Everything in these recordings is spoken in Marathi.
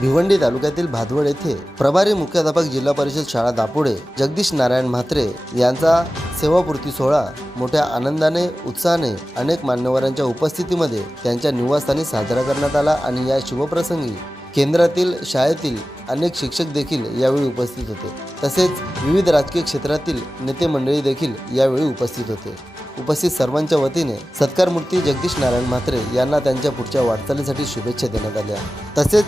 भिवंडी तालुक्यातील भादवड येथे प्रभारी मुख्याध्यापक जिल्हा परिषद शाळा दापोडे जगदीश नारायण म्हात्रे यांचा सेवापूर्ती सोहळा मोठ्या आनंदाने उत्साहाने अनेक मान्यवरांच्या उपस्थितीमध्ये त्यांच्या निवासस्थानी साजरा करण्यात आला आणि या शुभप्रसंगी केंद्रातील शाळेतील अनेक शिक्षक देखील यावेळी उपस्थित होते। तसेच विविध राजकीय क्षेत्रातील नेते मंडळी देखील यावेळी उपस्थित होते। उपस्थित सर्वांच्या वतीने सत्कारमूर्ती जगदीश नारायण म्हात्रे यांना त्यांच्या पुढच्या वाटचालीसाठी शुभेच्छा देण्यात आल्या। तसेच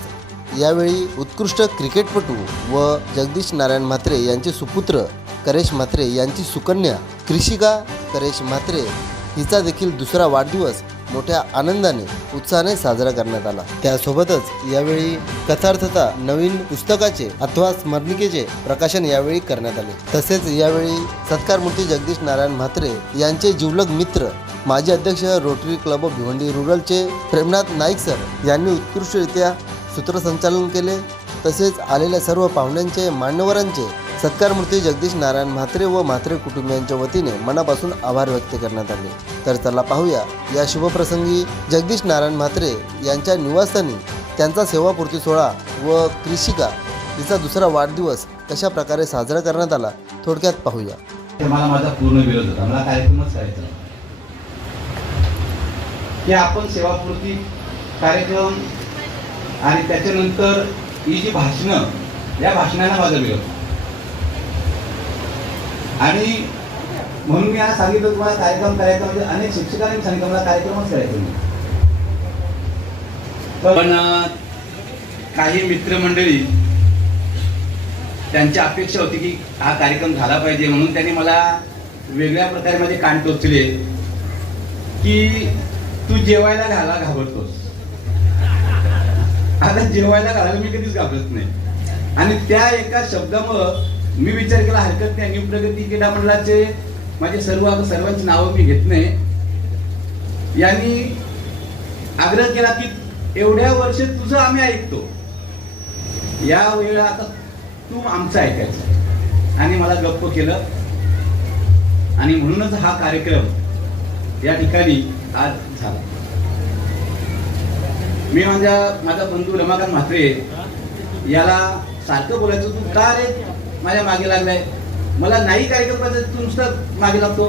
यावेळी उत्कृष्ट क्रिकेटपटू व जगदीश नारायण म्हात्रे यांचे सुपुत्र करेश म्हात्रे यांची सुकन्या कृषिका करेश म्हात्रे हिचा देखील दुसरा वाढदिवस मोठ्या आनंदाने उत्साहाने साजरा करण्यात आला। त्यासोबतच यावेळी कथार्थता नवीन पुस्तकाचे अथवा स्मरणिकेचे प्रकाशन यावेळी करण्यात आले। तसेच यावेळी सत्कारमूर्ती जगदीश नारायण म्हात्रे यांचे जिवलग मित्र माजी अध्यक्ष रोटरी क्लब ऑफ भिवंडी रूरलचे प्रेमनाथ नाईक सर यांनी उत्कृष्टरित्या सूत्रसंचालन केले। तसेच आलेल्या सर्व पाहुण्यांचे मान्यवरांचे सत्कारमूर्ती जगदीश नारायण म्हात्रे व म्हात्रे कुटुंबियांच्या वतीने मनापासून आभार व्यक्त करण्यात आले। तर चला पाहूया या शुभप्रसंगी जगदीश नारायण म्हात्रे यांच्या निवासस्थानी त्यांचा सेवापूर्ती सोहळा व कृषिका हिचा दुसरा वाढदिवस कशा प्रकारे साजरा करण्यात आला थोडक्यात पाहूया। मला माझा पूर्ण विरोध होता, मला कार्यक्रमच करायचा की आपण सेवापूर्ती कार्यक्रम आणि त्याच्यानंतर ही जी भाषणं, या भाषणाला माझा विरोध आणि म्हणून मी आज सांगितलं तुम्हाला कार्यक्रम करायचा म्हणजे अनेक शिक्षकांनी सांगितलं मला कार्यक्रमच करायचा नाही। पण काही मित्रमंडळी त्यांची अपेक्षा होती की हा कार्यक्रम झाला पाहिजे म्हणून त्यांनी मला वेगळ्या प्रकारे माझे कान टोचले की तू जेवायला घाबरतोस। आता जेवायला घालायला मी कधीच घाबरत नाही आणि त्या एका शब्दामुळं मी विचार केला हरकत नाही। न्यू प्रगती क्रीडा मंडळाचे माझे सर्वांची नावं मी घेत नाही। यांनी आग्रह केला की एवढ्या वर्ष तुझं आम्ही ऐकतो, या वेळेला आता तू आमचं ऐकायचं आणि मला गप्प केलं आणि म्हणूनच हा कार्यक्रम या ठिकाणी आज झाला। मी माझा बंधू रमाकांत म्हात्रे याला सारखं बोलायचं तू का रे माझ्या मागे लागलाय, मला नाही कार्यक्रम करायचं तू नुसतं मागे लागतो,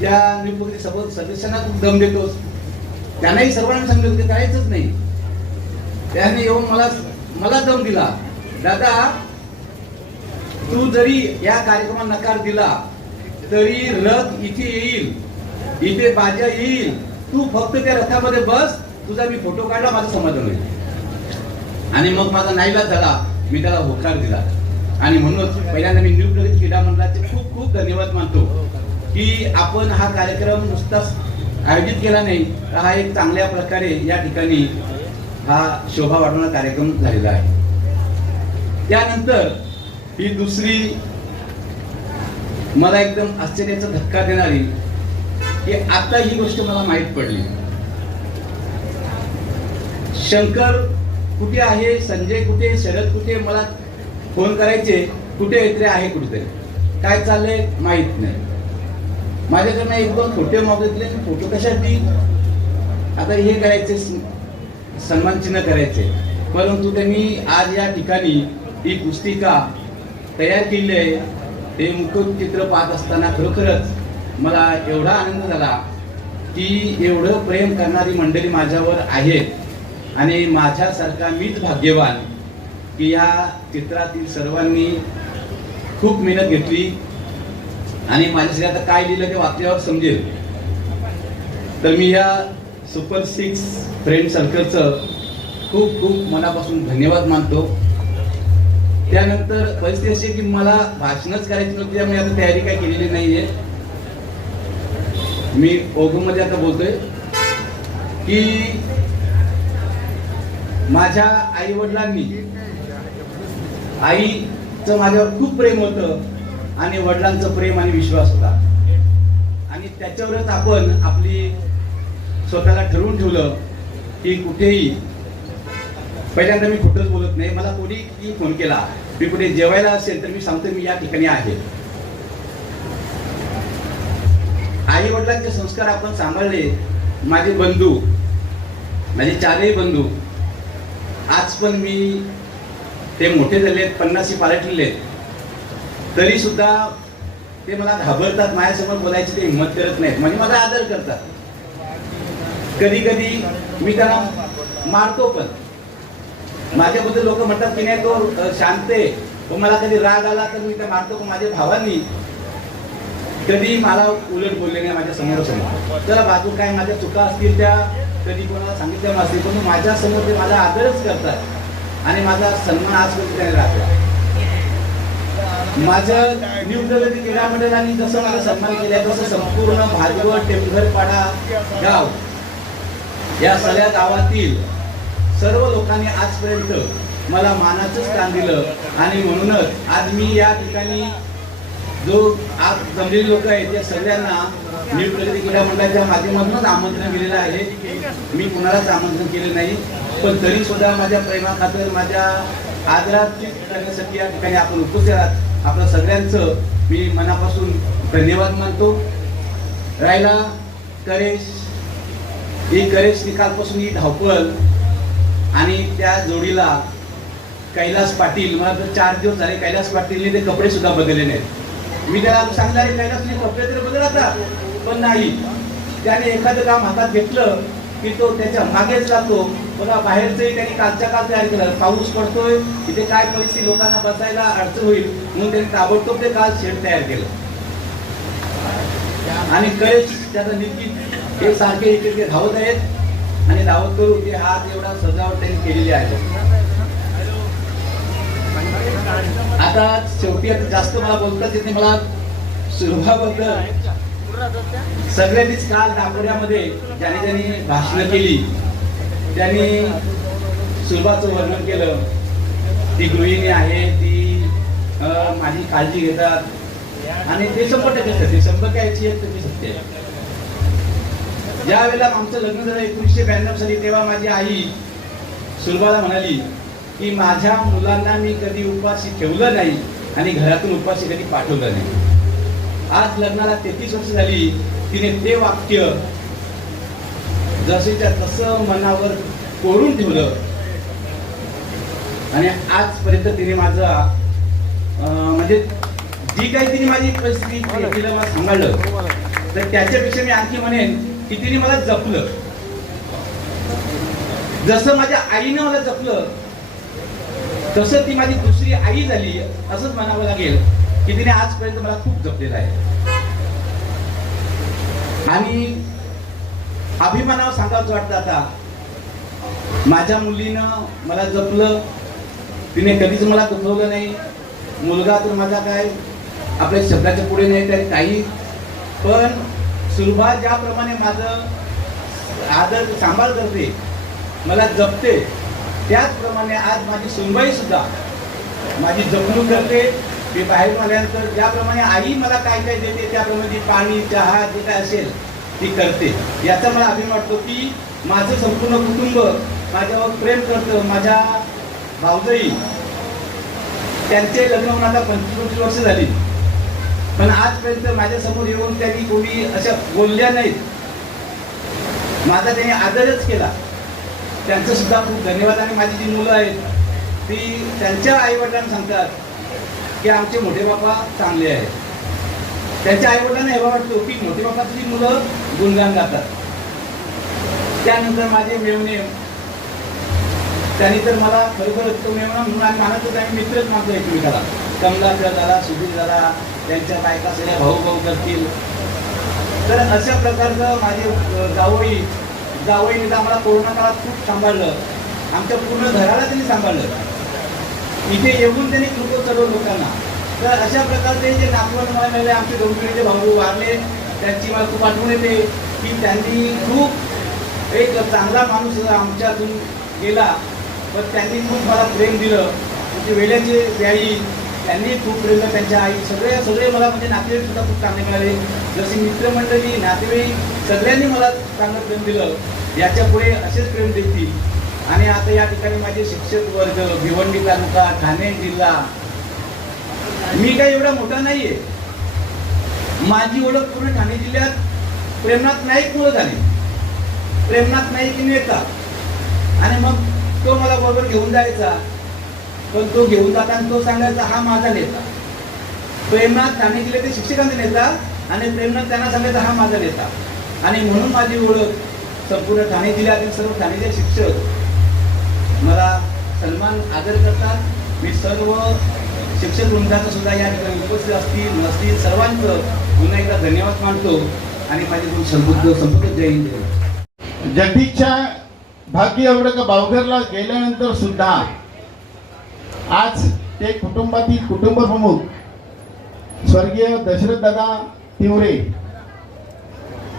त्या निवृत्ती सदस्यांना तू दम देतोस। त्यांनाही सर्वांना सांगितलं ते करायचंच नाही। त्यांनी येऊन मला दम दिला, दादा तू जरी या कार्यक्रमाला नकार दिला तरी रथ इथे येईल, इथे बाजा येईल, तू फक्त त्या रथामध्ये बस, तुझा मी फोटो काढला माझं समाधान होईल। आणि मग माझा नाईलाज झाला, मी त्याला होकार दिला आणि म्हणूनच पहिल्यांदा मी न्यू प्रगती क्रीडा मंडळाचे खूप खूप धन्यवाद मानतो की आपण हा कार्यक्रम नुसताच आयोजित केला नाही, हा एक चांगल्या प्रकारे या ठिकाणी हा शोभा वाढवणारा कार्यक्रम झालेला आहे। त्यानंतर ही दुसरी मला एकदम आश्चर्याचा धक्का देणारी की आता ही गोष्ट मला माहीत पडली, शंकर कुठे आहे, संजय कुठे, शरद कुठे, मला फोन करायचे कुठे येते आहे, कुठेतरी काय चाललंय माहित नाही। माझ्याकडनं एक दोन फोटो मागितले, फोटो कशासाठी, आता हे करायचे सन्मान चिन्ह करायचे, परंतु त्यांनी आज या ठिकाणी ही पुस्तिका तयार केली आहे। हे मुखचित्र पाहत असताना खरोखरच मला एवढा आनंद झाला की एवढं प्रेम करणारी मंडळी माझ्यावर आहेत आणि माझ्यासारखा मीच भाग्यवान की या चित्रातील सर्वांनी खूप मेहनत घेतली आणि माझ्यासाठी आता काय लिहिलं ते वाचल्यावर समजेल। तर मी या सुपर 6 फ्रेंड सर्कलचं खूप खूप मनापासून धन्यवाद मानतो। त्यानंतर परिस्थिती अशी की मला भाषणच करायची नव्हती, त्यामुळे आता तयारी काय केलेली नाहीये। मी ओघमध्ये आता बोलतोय की माझ्या आई वडिलांनी, आईचं माझ्यावर खूप प्रेम होतं आणि वडिलांचं प्रेम आणि विश्वास होता आणि त्याच्यावरच आपण आपली स्वतःला ठरवून ठेवलं की कुठेही, पहिल्यांदा मी खोटंच बोलत नाही, मला कोणी फोन केला मी कुठे जेवायला असेल तर मी सांगतो मी या ठिकाणी आहे. आई वडिलांचे संस्कार आपण सांभाळले. माझे बंधू, माझे चारही बंधू आज पण मी, ते मोठे झाले, 50 पालटलेले आहेत, तरी सुद्धा ते मला घाबरतात, माझ्यासमोर बोलायची ते हिंमत करत नाहीत, म्हणजे माझा आदर करतात. कधी कधी मी त्यांना मारतो पण. माझ्याबद्दल लोक म्हणतात की नाही तो शांत आहे, तो मला कधी राग आला तर मी त्या मारतो. पण माझ्या भावांनी कधी मला उलट बोलले नाही माझ्या समोर. त्याला बाजू काय माझ्या चुका असतील त्या कधी कोणाला सांगितल्या नसतील, पण माझ्या समोर ते माझा आदरच करतात आणि माझा सन्मान आजपर्यंत त्याने राखला. माझं न्यू प्रगती क्रीडा मंडळाने जसं मला सन्मान केला तसं संपूर्ण भाजवड, टेंभरपाडा गाव, या सगळ्या गावातील सर्व लोकांनी आजपर्यंत मला मानाचं स्थान दिलं आणि म्हणूनच आज मी या ठिकाणी जो आज जमलेले लोक आहेत त्या सगळ्यांना न्यू प्रगती क्रीडा मंडळाच्या माध्यमातूनच आमंत्रण केलेलं आहे. मी कुणालाच आमंत्रण केले नाही, पण तरी सुद्धा माझ्या प्रेमाखातर, माझ्या आदराची करण्यासाठी या ठिकाणी आपण उपस्थित आहात. आपलं सगळ्यांचं मी मनापासून धन्यवाद मानतो. राहिला करेश, ही करेश निकालपासून ही धावपळ आणि त्या जोडीला कैलास पाटील, मला तर 4 दिवस झाले कैलास पाटीलने ते कपडे सुद्धा बदलले नाहीत. मी त्याला सांगितलं अरे कैलासने कपडे तरी बदलतात, पण नाही. त्याने एखादं काम हातात घेतलं की तो त्याच्या मागेच जातो. बघा बाहेरचंही त्यांनी कालच्या काल तयार केलं, पाऊस पडतोय इथे काय परिस्थिती, लोकांना बसायला अडचण होईल म्हणून त्यांनी ताबडतोब ते काल शेड तयार केलं. आणि करेश त्याचा निश्चित हे सारखे इकडे धावत आहेत आणि धावत करून ते हात एवढा सजावट त्यांनी केलेली आहे. आता शेवटी आता जास्त मला बोलताच येते. मला सुरुवाबद्दल सगळ्यांनीच काल दापोड्यामध्ये ज्याने ज्यांनी भाषणं केली त्यांनी सुलभाचं वर्णन केलं. ती गृहिणी आहे, ती माझी काळजी घेतात आणि ते 100% सत्य, 100% सत्य. ज्या वेळेला आमचं लग्न झालं 1992 साली, तेव्हा माझी आई सुलभाला म्हणाली की माझ्या मुलांना मी कधी उपाशी ठेवलं नाही आणि घरातून उपाशी कधी पाठवलं नाही. आज लग्नाला 33 वर्ष झाली, तिने ते वाक्य जसेच्या तसं मनावर कोरून ठेवलं आणि आजपर्यंत तिने माझा म्हणजे जी काही तिने माझी परिस्थिती तिला मला सांभाळलं, तर त्याच्यापेक्षा मी आणखी म्हणेन की तिने मला जपलं. जसं माझ्या आईने मला जपलं तसं ती माझी दुसरी आई झाली असंच म्हणावं लागेल की तिने आजपर्यंत मला खूप जपलेलं आहे. आणि अभिमानावर सांगावंच वाटतं आता, माझ्या मुलीनं मला जपलं, तिने कधीच मला दुखवलं नाही. मुलगा तर माझा काय आपल्या शब्दाच्या पुढे नाही तरी काही, पण सुलभा ज्याप्रमाणे माझं आदर सांभाळ करते, मला जपते, त्याचप्रमाणे आज माझी सुनबाई सुद्धा माझी जपणूक करते. मी बाहेर आल्यानंतर ज्याप्रमाणे आई मला काय काय देते त्याप्रमाणे पाणी, चहा जे काय असेल ती करते. याचा मला अभिमान वाटतो की माझं संपूर्ण कुटुंब माझ्यावर प्रेम करतं. माझ्या भाऊजाई, त्यांचे लग्न होऊन आता 25 वर्ष झाली, पण आजपर्यंत माझ्यासमोर येऊन त्यांनी कोणी अशा बोलल्या नाहीत. माझा त्यांनी आदरच केला. त्यांचं सुद्धा खूप धन्यवाद. आणि माझी जी मुलं आहेत ती त्यांच्या आईवडिलांना सांगतात की आमचे मोठे बाबा चांगले आहेत. त्यांच्या आईवडिलांना हेवा वाटतो की मोठे बाबाची मुलं गुणगान गातात. त्यानंतर माझे मेवणे, त्यांनी तर मला खरोखर तो मेवणा म्हणून आम्ही मानत होतो, आम्ही मित्रच मानतो एकमेकाला. कमलाकर झाला, सुधीर झाला, त्यांच्या बायका सगळ्या भाऊ करतील. तर अशा प्रकारचं माझे जावईने आम्हाला कोरोना काळात खूप सांभाळलं. आमच्या पूर्ण घराला त्यांनी सांभाळलं. इथे येऊन त्यांनी कृपा सर्व लोकांना. तर अशा प्रकारचे जे नातवंड मला मिळाले, आमचे 2 पिढीचे भाऊ वारले त्यांची मला खूप आठवण येते की त्यांनी खूप एक चांगला माणूस आमच्यातून गेला, पण त्यांनी खूप मला प्रेम दिलं. म्हणजे वेळेचे त्याही त्यांनी खूप प्रेम दिलं. त्यांच्या आई सगळे मला म्हणजे नातेवाईक सुद्धा खूप चांगले मिळाले. जशी मित्रमंडळी नातेवाईक सगळ्यांनी मला चांगलं प्रेम दिलं. याच्या पुढे असेच प्रेम देतील. आणि आता या ठिकाणी माझे शिक्षक वर्ग, भिवंडी तालुका, ठाणे जिल्हा, मी काही एवढा मोठा नाहीये. माझी ओळख पूर्ण ठाणे जिल्ह्यात प्रेमनाथ नाईक मुळे झाली. प्रेमनाथ नाईक नेता, आणि मग तो मला बरोबर घेऊन जायचा. पण तो घेऊन जाताना तो सांगायचा हा माझा नेता. प्रेमनाथ ठाणे जिल्ह्यातील शिक्षकांचा नेता आणि प्रेमनाथ त्यांना सांगायचा हा माझा नेता. आणि म्हणून माझी ओळख संपूर्ण ठाणे जिल्ह्यातील सर्व ठाणेचे शिक्षक मला सन्मान आदर करतात. मी सर्व शिक्षक वृंदाचं सुद्धा या ठिकाणी उपस्थित असतील नसतील सर्वांचं पुन्हा एकदा धन्यवाद मानतो आणि माझे संपूर्ण जय हिंद. जगदीशच्या भाग्य एवढं का बावघरला गेल्यानंतर सुद्धा आज ते कुटुंबातील कुटुंब प्रमुख स्वर्गीय दशरथदादा तिवरे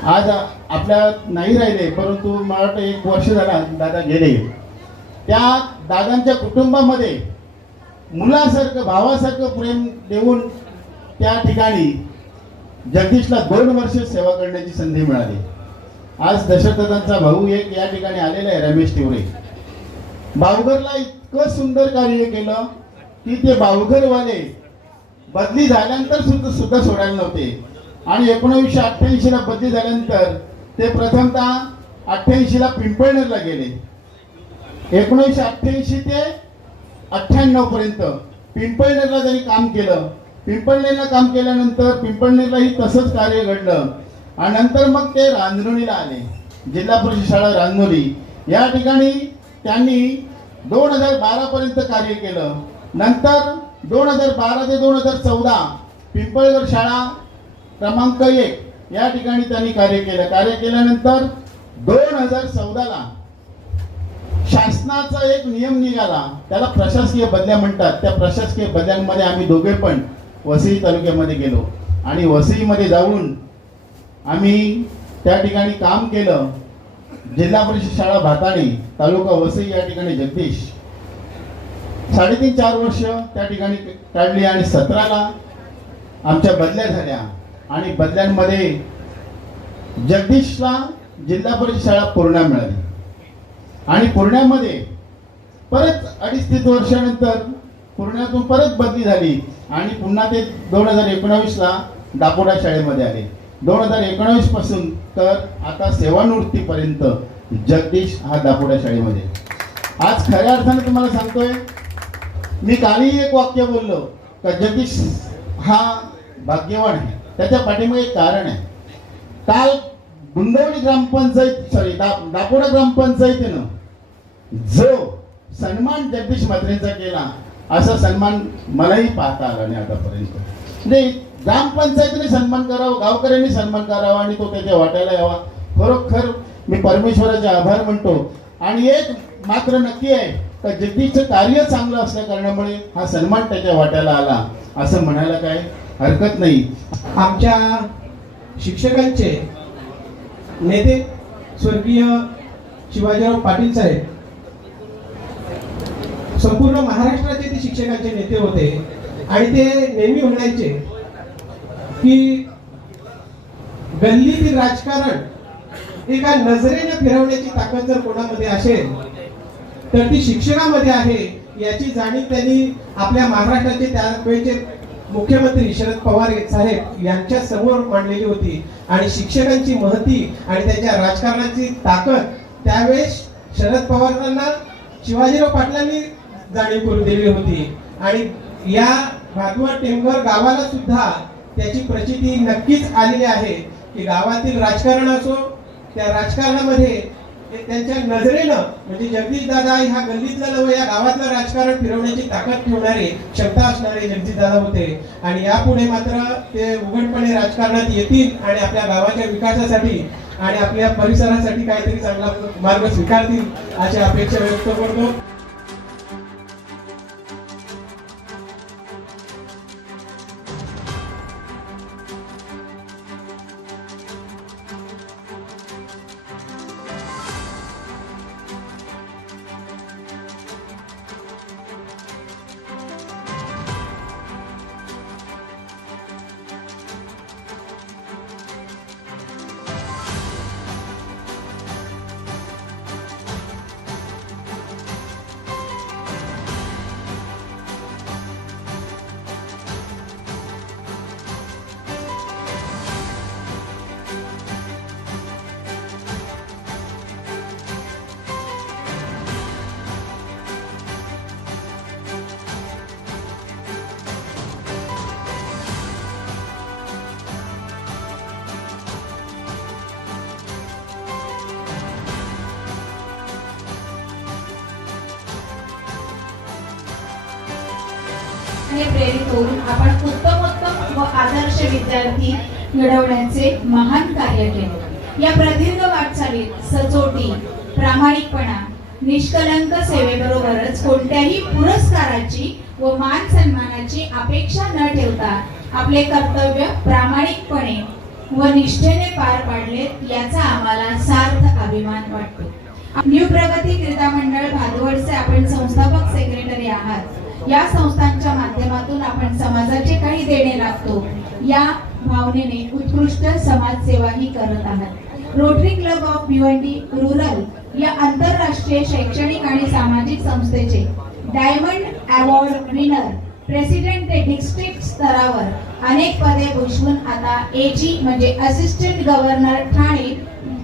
आज आपल्या नाही राहिले, परंतु मला वाटतं 1 वर्ष झाला दादा गेले. त्या दादांच्या कुटुंबामध्ये मुलासारखं भावासारखं प्रेम देऊन त्या ठिकाणी जगदीशला 2 वर्ष सेवा करण्याची संधी मिळाली. आज दशरथदादांचा भाऊ एक या ठिकाणी आलेला आहे, रमेश तिवरे. बावघरला इतकं सुंदर कार्य केलं की ते बावघरवाले बदली झाल्यानंतर सुद्धा सोडायला नव्हते. आणि 1988ला बदली झाल्यानंतर ते प्रथमतः 88ला पिंपळनेरला गेले. 1988 ते 98 पर्यंत पिंपळनेरला त्यांनी काम केलं. पिंपळनेरला काम केल्यानंतर पिंपळनेरलाही तसंच कार्य घडलं. आणि नंतर मग ते रांजणोलीला आले, जिल्हा परिषद शाळा रांजणोली. या ठिकाणी त्यांनी 2012 पर्यंत कार्य केलं. नंतर 2012 ते 2014 पिंपळगर शाळा क्रमांक 1 या ठिकाणी त्यांनी कार्य केलं. कार्य केल्यानंतर 2014ला शासनाचा एक नियम निघाला, त्याला प्रशासकीय बदल्या म्हणतात. त्या प्रशासकीय बदल्यांमध्ये आम्ही दोघे पण वसई तालुक्यामध्ये गेलो आणि वसईमध्ये जाऊन आम्ही त्या ठिकाणी काम केलं. जिल्हा परिषद शाळा भाताणी, तालुका वसई या ठिकाणी जगदीश 3.5-4 वर्ष त्या ठिकाणी काढली. आणि 17ला आमच्या बदल्या झाल्या आणि बदल्यांमध्ये जगदीशला जिल्हा परिषद शाळा पूर्णा मिळाली. आणि पूर्ण्यामध्ये परत 2.5-3 वर्षानंतर पूर्ण्यातून परत बदली झाली आणि पुन्हा ते 2019ला दापोडा शाळेमध्ये आले. 2019 पासून तर आता सेवानिवृत्तीपर्यंत जगदीश हा दापोडा शाळेमध्ये. आज खऱ्या अर्थाने तुम्हाला सांगतोय, मी कालही एक वाक्य बोललो का जगदीश हा भाग्यवान आहे. त्याच्या पाठीमागे एक कारण आहे. काल गुंडवली ग्रामपंचायत दापोडा ग्रामपंचायतीनं जो सन्मान जगदीश म्हात्रेंचा केला, असा सन्मान मलाही पाहता आला नाही आतापर्यंत. म्हणजे ग्रामपंचायतीने सन्मान करावा, गावकऱ्यांनी सन्मान करावा आणि तो त्याच्या वाट्याला यावा. खरोखर मी परमेश्वराचे आभार मानतो. आणि एक मात्र नक्की आहे का जगदीशचं कार्य चांगलं असल्या कारणामुळे हा सन्मान त्याच्या वाट्याला आला असं म्हणायला काय हरकत नाही. आमच्या शिक्षकांचे नेते स्वर्गीय शिवाजीराव पाटील साहेब संपूर्ण महाराष्ट्राचे ते शिक्षकांचे नेते होते. आणि ते नेहमी म्हणायचे की गल्लीतील राजकारण एका नजरेने फिरवण्याची ताकद जर कोणामध्ये असेल तर ती शिक्षकामध्ये आहे, याची जाणीव त्यांनी आपल्या महाराष्ट्राचे त्यावेळेचे मुख्यमंत्री शरद पवार साहेब यांच्या समोर मांडलेली होती. आणि शिक्षकांची महती आणि त्यांच्या राजकारणाची ताकद त्यावेळेस शरद पवारांना शिवाजीराव पाटलांनी जाणीव करून दिली होती. आणि या भागवत टेंभर गावाला सुद्धा त्याची प्रचिती नक्कीच आलेली आहे की गावातील राजकारण असो, त्या राजकारणामध्ये त्यांच्या नजरेनं म्हणजे जगदीश दादा ह्या गल्लीतलं नव्हे, या गावातलं राजकारण फिरवण्याची ताकद ठेवणारे, क्षमता असणारे जगदीश दादा होते. आणि यापुढे मात्र ते उघडपणे राजकारणात येतील आणि आपल्या गावाच्या विकासासाठी आणि आपल्या परिसरासाठी काहीतरी चांगला मार्ग स्वीकारतील अशी अपेक्षा व्यक्त करतो. आणि प्रेरित होऊन आपण उत्तमोत्तम व आदर्श विद्यार्थी घडवण्याचे महान कार्य केले। या प्रदीर्घ वाटचालीत सचोटी, प्रामाणिकपणा, निष्कलंक सेवेबरोबरच कोणत्याही पुरस्काराची व मान सन्मानाची अपेक्षा न ठेवता आपले कर्तव्य प्रामाणिकपणे व निष्ठेने पार पाडले, याचा आम्हाला सार्थ अभिमान वाटतो। न्यू प्रगती क्रीडा मंडळ भादवडचे आपण संस्थापक सेक्रेटरी आहात। या संस्थांच्या माध्यमातून आपण समाजाचे काही देणे लागतो या भावनेने उत्कृष्ट समाजसेवाही करत आहात। Rotary club of Bhiwandi rural या आंतरराष्ट्रीय शैक्षणिक आणि सामाजिक संस्थेचे डायमंड अवॉर्ड विनर, प्रेसिडेंट ते डिस्ट्रिक्ट स्तरावर अनेक पदे भूषवून आता एजी म्हणजे असिस्टंट गव्हर्नर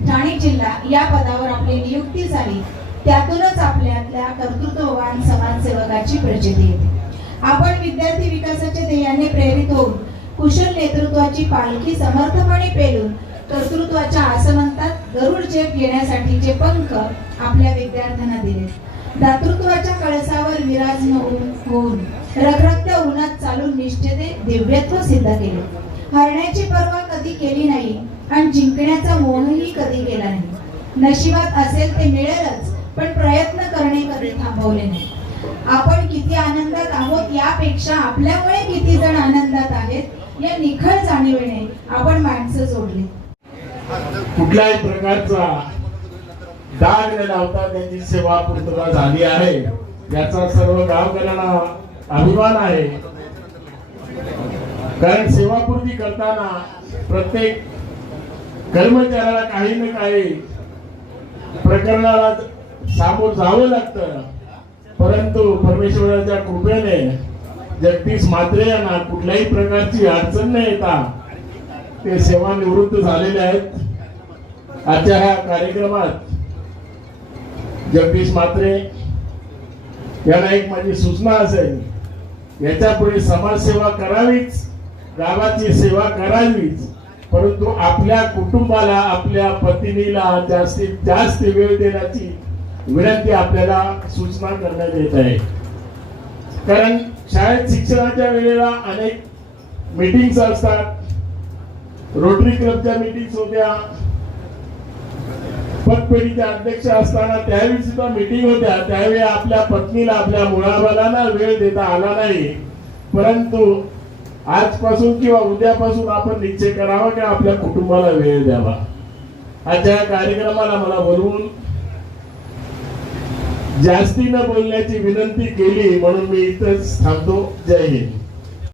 ठाणे जिल्हा या पदावर आपली नियुक्ती झाली। त्यातूनच आपल्यातल्या कर्तृत्ववान समाजसेवकाची प्रचिती येते। आपण विद्यार्थी विकासाच्या ध्येयाने प्रेरित होऊन कुशल नेतृत्वाची पालखी समर्थपणे पेलून कर्तृत्वाच्या आसमंतात गरुड झेप घेण्यासाठीचे पंख आपल्या विद्यार्थ्यांना दिले। दातृत्वाच्या कळसावर विराज होऊन रखरखत्या उन्हात चालून निष्ठेने दिव्यत्व सिद्ध केले। हरण्याची पर्वा कधी केली नाही आणि जिंकण्याचा मोहही कधी केला नाही। नशिबात असेल ते मिळेलच, पण प्रयत्न करणे कधी थांबवले नाही। आपण किती आनंदात आहोत यापेक्षा आपल्यामुळे किती जण आनंदात आहेत या निखळ जाणीवेने आपण माणसं जोडली। कुठल्याही प्रकारचा डाग न लावता त्यांची सेवा पूर्तता झाली आहे, याचा सर्व गावकऱ्यांना अभिमान आहे। कारण सेवापूर्ती करताना प्रत्येक कर्मचाऱ्याला काही ना काही प्रकरणाला सामोर जावं लागतं, परंतु परमेश्वराच्या कृपेने जगदीश म्हात्रे यांना कुठल्याही प्रकारची अडचण न येता ते सेवानिवृत्त झालेले आहेत। आजच्या ह्या कार्यक्रमात जगदीश म्हात्रे यांना एक माझी सूचना असेल, याच्या पुढे समाजसेवा करावीच, गावाची सेवा करावीच, परंतु आपल्या कुटुंबाला, आपल्या पत्नीला जास्तीत जास्त वेळ देण्याची विनंती आपल्याला सूचना करण्यात येत आहे। कारण शाळेत शिक्षणाच्या वेळेला अनेक मीटिंग्स असतात। रोटरी क्लबच्या मीटिंग्स होत्या, पतपेढीचे अध्यक्ष असताना त्यावेळी सुद्धा मीटिंग होत्या, त्यावेळी आपल्या पत्नीला, आपल्या मुलाबाळांना वेळ देता आला नाही। परंतु आजपासून किंवा उद्यापासून आपण निश्चय करावा की आपल्या कुटुंबाला वेळ द्यावा। आजच्या कार्यक्रमाला मला बोलवून जास्ती न बोलण्याची विनंती केली, म्हणून मी इथंच थांबतो। जय हिंद।